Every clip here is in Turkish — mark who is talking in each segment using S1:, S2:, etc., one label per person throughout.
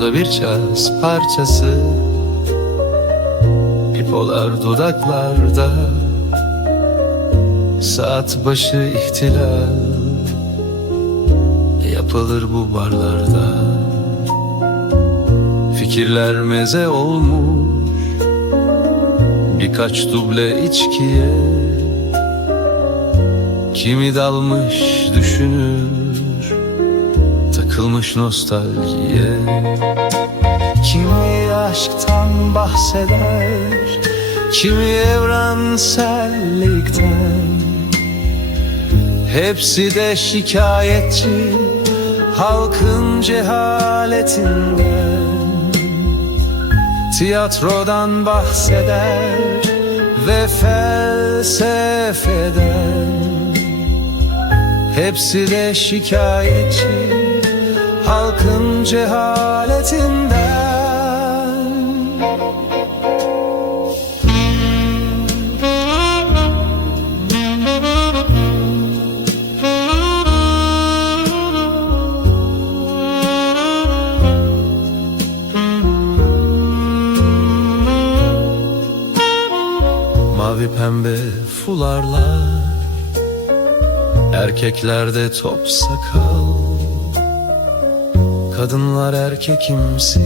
S1: Aklımda bir caz parçası. Bipolar dudaklarda. Saat başı ihtilal. Yapılır bu barlarda? Fikirler meze olmuş. Birkaç duble içkiye. Kimi dalmış düşünür Takılmış nostaljiye. Kimi aşktan bahseder Kimi evrensellikten. Hepsi de şikayetçi Halkın cehaletinden. Tiyatrodan bahseder Ve felsefeden. Hepsi de şikayetçi Halkın cehaletinden. Mavi pembe fularlar Erkeklerde top sakal Kadınlar erkekimsi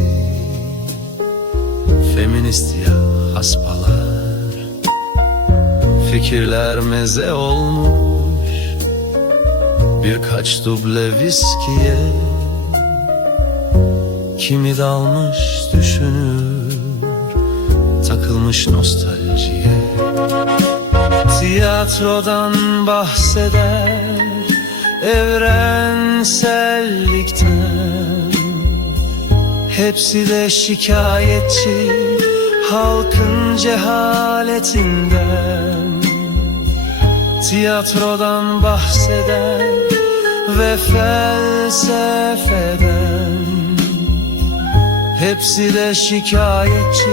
S1: Feminist ya haspalar. Fikirler meze olmuş Birkaç duble viskiye. Kimi dalmış düşünür Takılmış nostaljiye. Tiyatrodan bahseder Evrensellikten Hepsi de şikayetçi Halkın cehaletinden Tiyatrodan bahseder Ve felsefeden. Hepsi de şikayetçi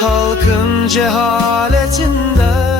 S1: Halkın cehaletinden